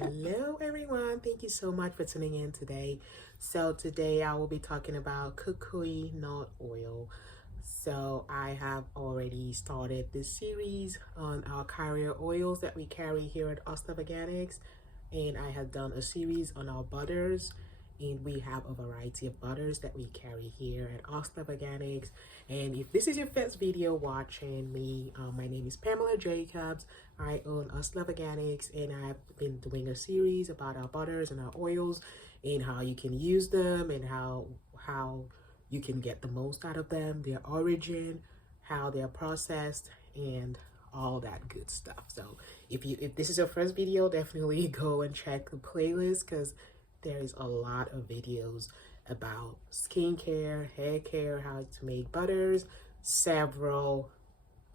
Hello everyone, thank you so much for tuning in today. So today I will be talking about Kukui Nut Oil. So I have already started this series on our carrier oils that we carry here at Oslove Organics, and I have done a series on our butters, and we have a variety of butters that we carry here at Oslove Organics. And if this is your first video watching me, my name is Pamela Jacobs. I own Oslove Organics, and I've been doing a series about our butters and our oils and how you can use them and how you can get the most out of them, their origin, how they're processed, and all that good stuff. So if this is your first video, definitely go and check the playlist because there is a lot of videos about skincare, hair care, how to make butters,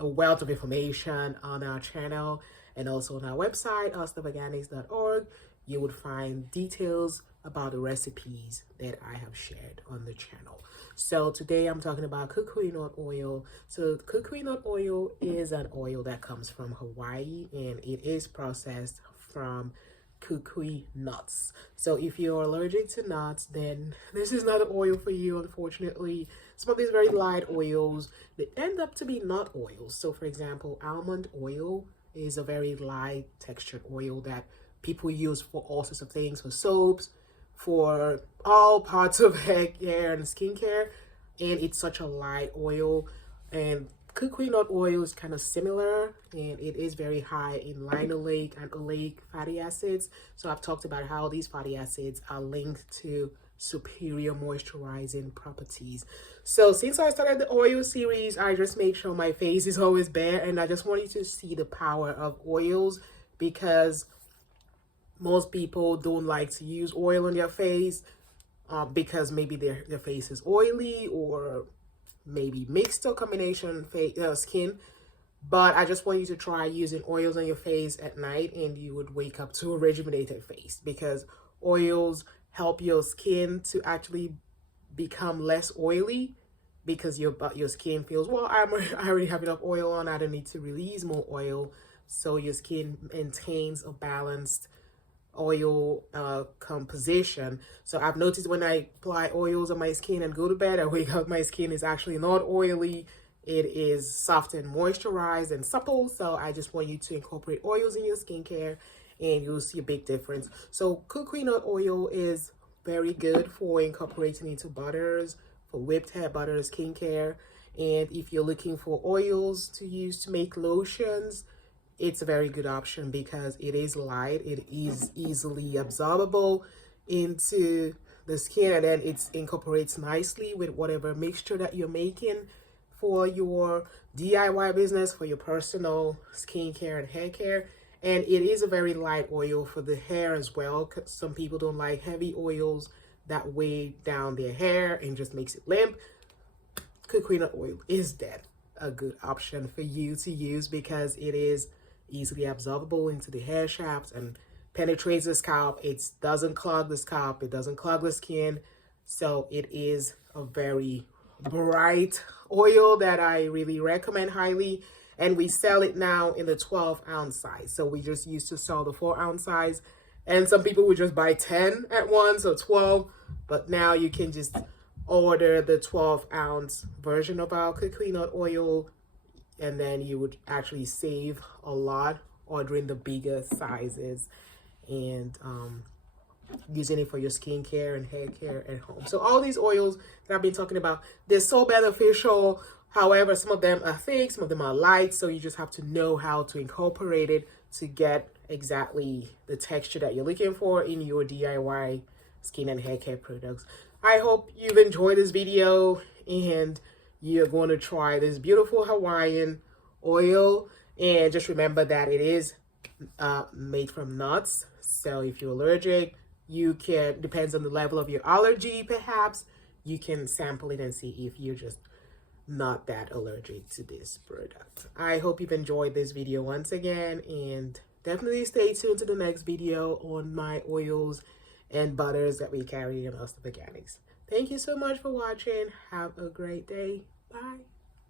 a wealth of information on our channel, and also on our website, osloveorganics.org. You would find details about the recipes that I have shared on the channel. So today I'm talking about Kukui Nut Oil. So Kukui Nut Oil is an oil that comes from Hawaii, and it is processed from kukui nuts. So if you're allergic to nuts, then this is not an oil for you, unfortunately. Some of these very light oils, they end up to be nut oils. So for example, almond oil is a very light textured oil that people use for all sorts of things, for soaps, for all parts of hair and skincare, and it's such a light oil. And Kukui nut oil is kind of similar, and it is very high in linoleic and oleic fatty acids. So I've talked about how these fatty acids are linked to superior moisturizing properties. So since I started the oil series, I just made sure my face is always bare, and I just want you to see the power of oils, because most people don't like to use oil on their face because maybe their face is oily, or maybe mixed or combination skin. But I just want you to try using oils on your face at night, and you would wake up to a rejuvenated face, because oils help your skin to actually become less oily, because your skin feels, well, I already have enough oil on, I don't need to release more oil. So your skin maintains a balanced oil composition. So I've noticed when I apply oils on my skin and go to bed, I wake up, my skin is actually not oily. It is soft and moisturized and supple. So I just want you to incorporate oils in your skincare, and you'll see a big difference. So Kukui Nut Oil is very good for incorporating into butters, for whipped hair butter, skincare. And if you're looking for oils to use to make lotions, it's a very good option because it is light, it is easily absorbable into the skin, and then it incorporates nicely with whatever mixture that you're making for your DIY business, for your personal skincare and hair care. And it is a very light oil for the hair as well, because some people don't like heavy oils that weigh down their hair and just makes it limp. Kukui Nut Oil is a good option for you to use, because it is easily absorbable into the hair shafts and penetrates the scalp. It doesn't clog the scalp, it doesn't clog the skin. So it is a very bright oil that I really recommend highly. And we sell it now in the 12-ounce size. So we just used to sell the 4-ounce size, and some people would just buy 10 at once, or 12. But now you can just order the 12-ounce version of our Kukui Nut Oil, and then you would actually save a lot ordering the bigger sizes and using it for your skincare and hair care at home. So all these oils that I've been talking about, they're so beneficial. However, some of them are thick, some of them are light, so you just have to know how to incorporate it to get exactly the texture that you're looking for in your DIY skin and hair care products. I hope you've enjoyed this video, and you're going to try this beautiful Hawaiian oil. And just remember that it is made from nuts. So if you're allergic, you can, depends on the level of your allergy, perhaps, you can sample it and see if you're just not that allergic to this product. I hope you've enjoyed this video once again, and definitely stay tuned to the next video on my oils and butters that we carry in Oslove Organics. Thank you so much for watching. Have a great day. Bye.